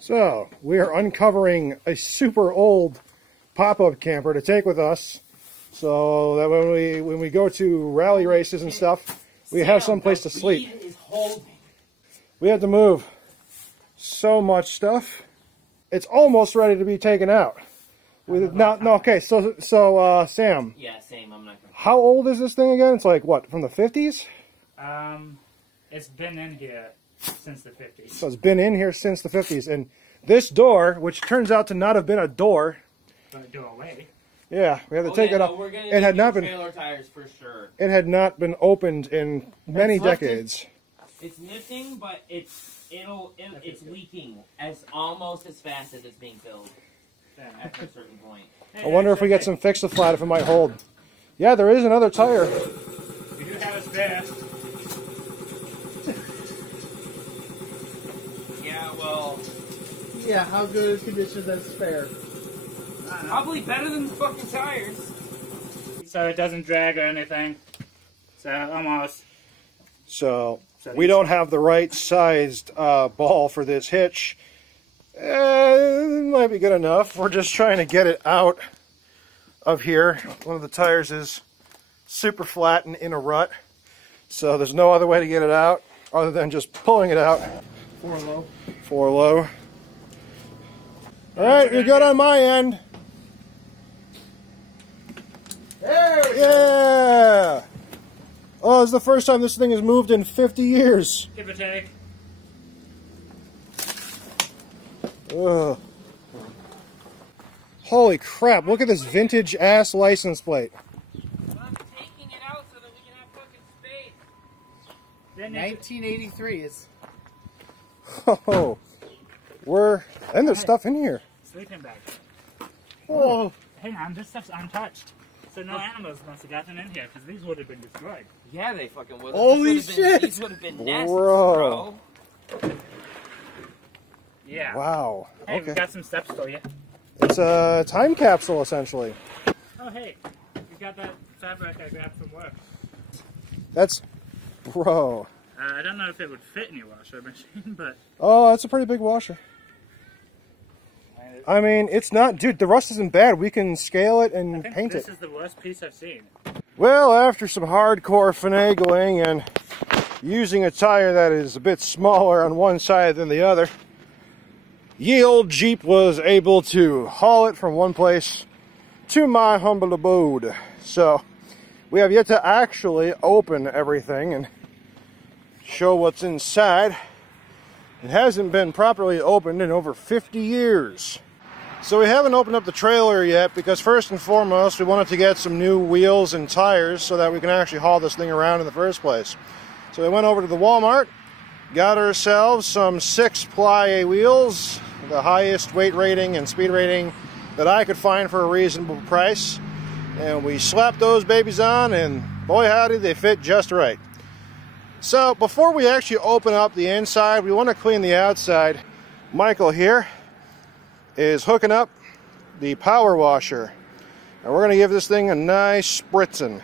So, we are uncovering a super old pop-up camper to take with us, so that when we go to rally races and stuff, we have some place to sleep. We had to move so much stuff. It's almost ready to be taken out. Okay, so Sam. Yeah, same. I'm not gonna... How old is this thing again? It's like, what, from the 50s? It's been in here since the 50s. So it's been in here since the 50s. And this door, which turns out to not have been a door. But a doorway. Yeah, we had to take it up. We're gonna it had not been trailer tires for sure. It had not been opened in many decades. It's nifting, but it's leaking almost as fast as it's being filled after a certain point. I wonder if we get some fixed to flat if it might hold. Yeah, there is another tire. We do have a spare. Yeah, well... Yeah, how good is condition that spare? Probably better than the fucking tires. So it doesn't drag or anything. So, almost. So we don't have the right sized ball for this hitch. It might be good enough. We're just trying to get it out of here. One of the tires is super flat and in a rut. So there's no other way to get it out other than just pulling it out. 4 low. 4 low. Alright, you're good on my end. Yeah! Oh, this is the first time this thing has moved in 50 years. Give or take. Ugh. Holy crap, look at this vintage ass license plate. I'm taking it out so that we can have fucking space. 1983 is... Oh, and there's stuff in here. Sleeping bag. Oh. Hang on, this stuff's untouched. So no animals must have gotten in here, because these would have been destroyed. Yeah, they fucking would have. Holy shit! These would have been nests, Bro. Yeah. Wow. Hey, Okay. we got some steps for you. It's a time capsule, essentially. Oh, hey. We got that fabric I grabbed from work. That's... Bro. I don't know if it would fit in your washer machine, but... Oh, that's a pretty big washer. I mean, it's not... Dude, the rust isn't bad. We can scale it and paint it. This is the worst piece I've seen. Well, after some hardcore finagling and using a tire that is a bit smaller on one side than the other, ye old Jeep was able to haul it from one place to my humble abode. So, we have yet to actually open everything and show what's inside. It hasn't been properly opened in over 50 years. So we haven't opened up the trailer yet because first and foremost we wanted to get some new wheels and tires so that we can actually haul this thing around in the first place. So we went over to the Walmart, got ourselves some 6-ply wheels, the highest weight rating and speed rating that I could find for a reasonable price. And we slapped those babies on and boy howdy, they fit just right. So before we actually open up the inside, we want to clean the outside. Michael here is hooking up the power washer. And we're going to give this thing a nice spritzing.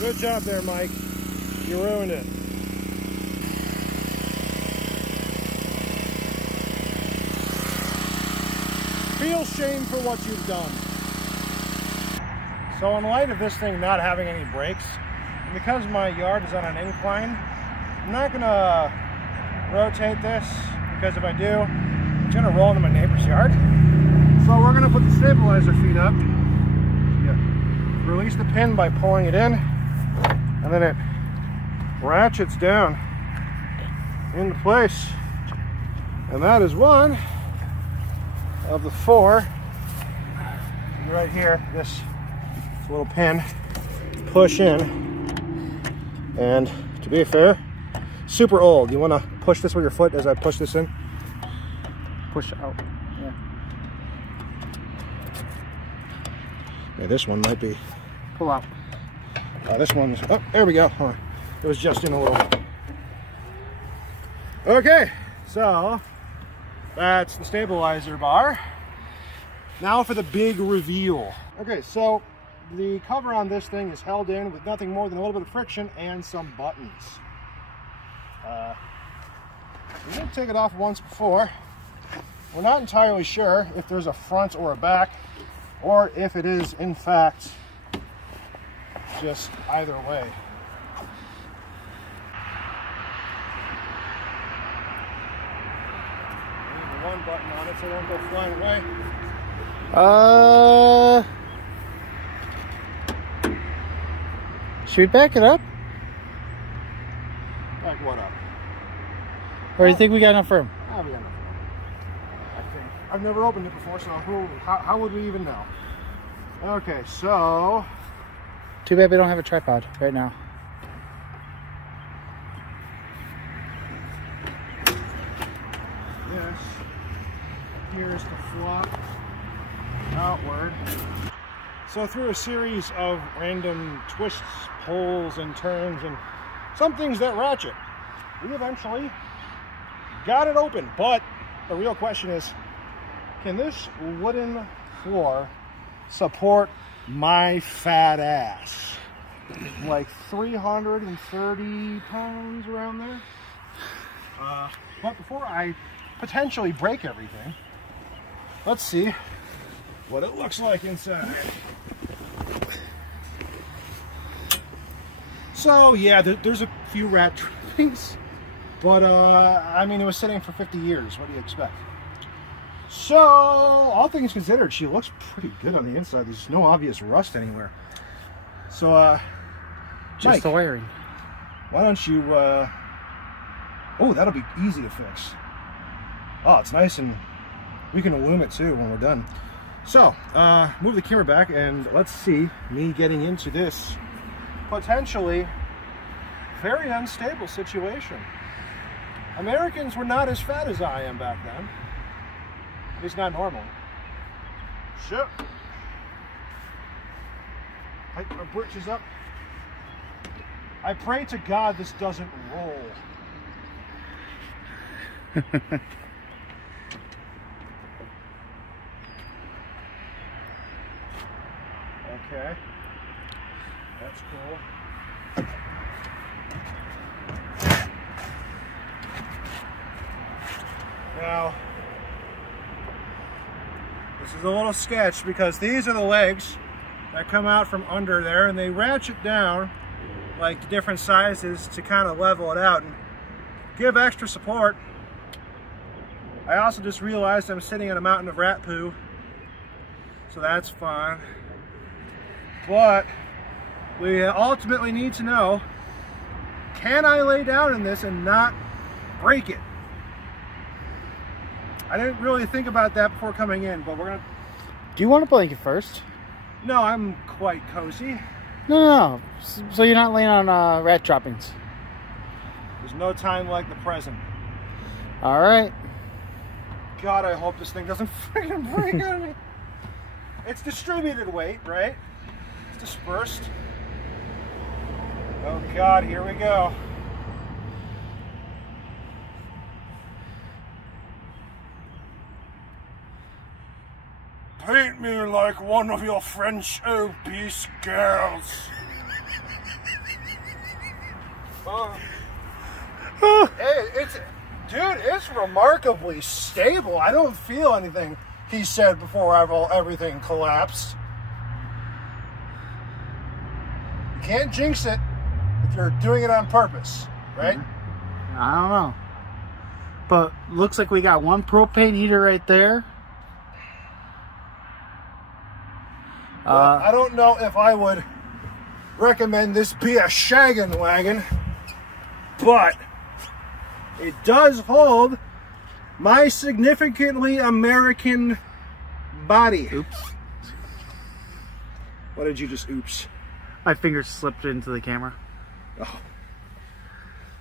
Good job there, Mike. You ruined it. Feel shame for what you've done. So in light of this thing not having any brakes, and because my yard is on an incline, I'm not going to rotate this, because if I do, it's going to roll into my neighbor's yard. So we're going to put the stabilizer feet up. Release the pin by pulling it in, and then it ratchets down into place. And that is one of the 4 right here. This little pin, push in, and to be fair, super old. You want to push this with your foot as I push this in? Push out. Yeah. Yeah, this one might be. Pull out. This one's, oh, there we go. Huh. It was just in a little. Okay, so that's the stabilizer bar. Now for the big reveal. Okay, so the cover on this thing is held in with nothing more than a little bit of friction and some buttons. We did take it off once before. We're not entirely sure if there's a front or a back, or if it is, in fact, just either way. Leave the one button on it so it won't go flying away. Should we back it up? Back what up? Or do you think we got enough room? Oh, we got enough. I think. I've never opened it before, so how would we even know? Okay, so... Too bad we don't have a tripod right now. This appears to flop outward. So through a series of random twists, pulls, and turns, and some things that ratchet, we eventually got it open. But the real question is, can this wooden floor support my fat ass? Like 330 pounds around there. But before I potentially break everything, let's see what it looks like inside. So yeah, there's a few rat trappings, but I mean, it was sitting for 50 years. What do you expect? So all things considered, she looks pretty good on the inside. There's no obvious rust anywhere. So Just Mike, the wiring. why don't you oh, that'll be easy to fix. Oh, it's nice, and we can illumine it too when we're done. So move the camera back and let's see me getting into this potentially very unstable situation. Americans were not as fat as I am back then. At least not normal. Sure. Tighten my britches up. I pray to God this doesn't roll. Okay. That's cool. Now, this is a little sketch because these are the legs that come out from under there, and they ratchet down like different sizes to kind of level it out and give extra support. I also just realized I'm sitting on a mountain of rat poo, so that's fine. But we ultimately need to know, can I lay down in this and not break it? I didn't really think about that before coming in, but we're gonna... Do you want a blanket first? No, I'm quite cozy. No. So you're not laying on rat droppings? There's no time like the present. All right. God, I hope this thing doesn't freaking break on me. It's distributed weight, right? It's dispersed. Oh God, here we go. Paint me like one of your French obese girls. Hey, it's remarkably stable. I don't feel anything he said before everything collapsed. You can't jinx it if you're doing it on purpose, right? I don't know. But looks like we got one propane heater right there. I don't know if I would recommend this be a shaggin' wagon, but it does hold my significantly American body. Oops. What did you just oops? My finger slipped into the camera. Oh.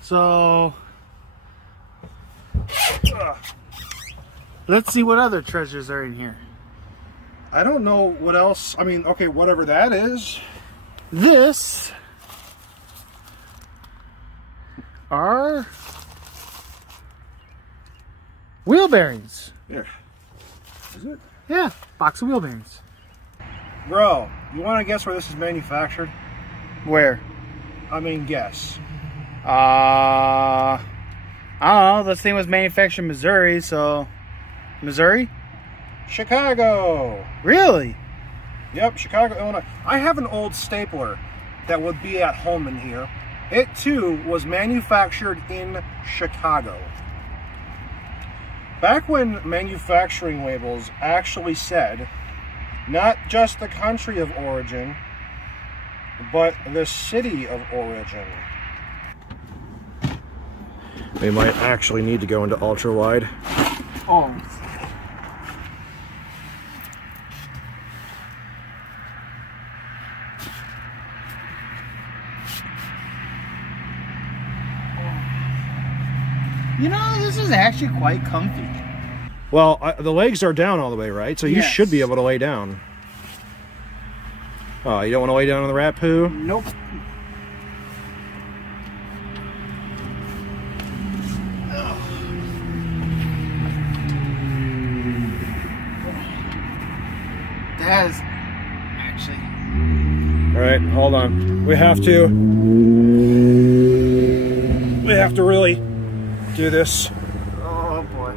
So, let's see what other treasures are in here. I don't know what else. I mean, okay, whatever that is. This are wheel bearings. Here. Is it? Yeah, box of wheel bearings. Bro, you want to guess where this is manufactured? Where? I mean, guess. I don't know. This thing was manufactured in Missouri, so Missouri? Chicago. Really? Yep, Chicago, Illinois. I have an old stapler that would be at home in here. It too was manufactured in Chicago. Back when manufacturing labels actually said not just the country of origin, but the city of origin. We might actually need to go into ultra wide. Oh. You know, this is actually quite comfy. Well, the legs are down all the way, right? So you Yes. should be able to lay down. Oh, you don't want to lay down on the rat poo? Nope. That is actually... All right, hold on. We have to really do this. Oh boy.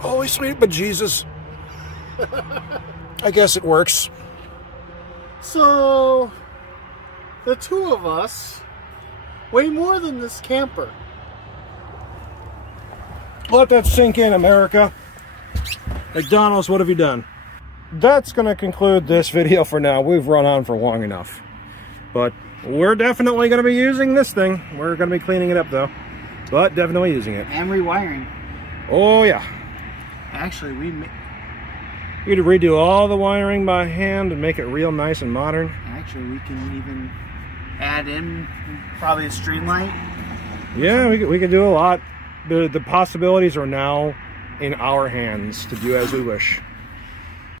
Holy sweet bejesus. I guess it works. So, the two of us weigh more than this camper. Let that sink in, America. McDonald's, what have you done? That's going to conclude this video for now. We've run on for long enough. But we're definitely going to be using this thing. We're going to be cleaning it up, though. But definitely using it. And rewiring. Oh, yeah. Actually, we We'd redo all the wiring by hand and make it real nice and modern. can even add in probably a stream light. Yeah, we could do a lot. The possibilities are now in our hands to do as we wish.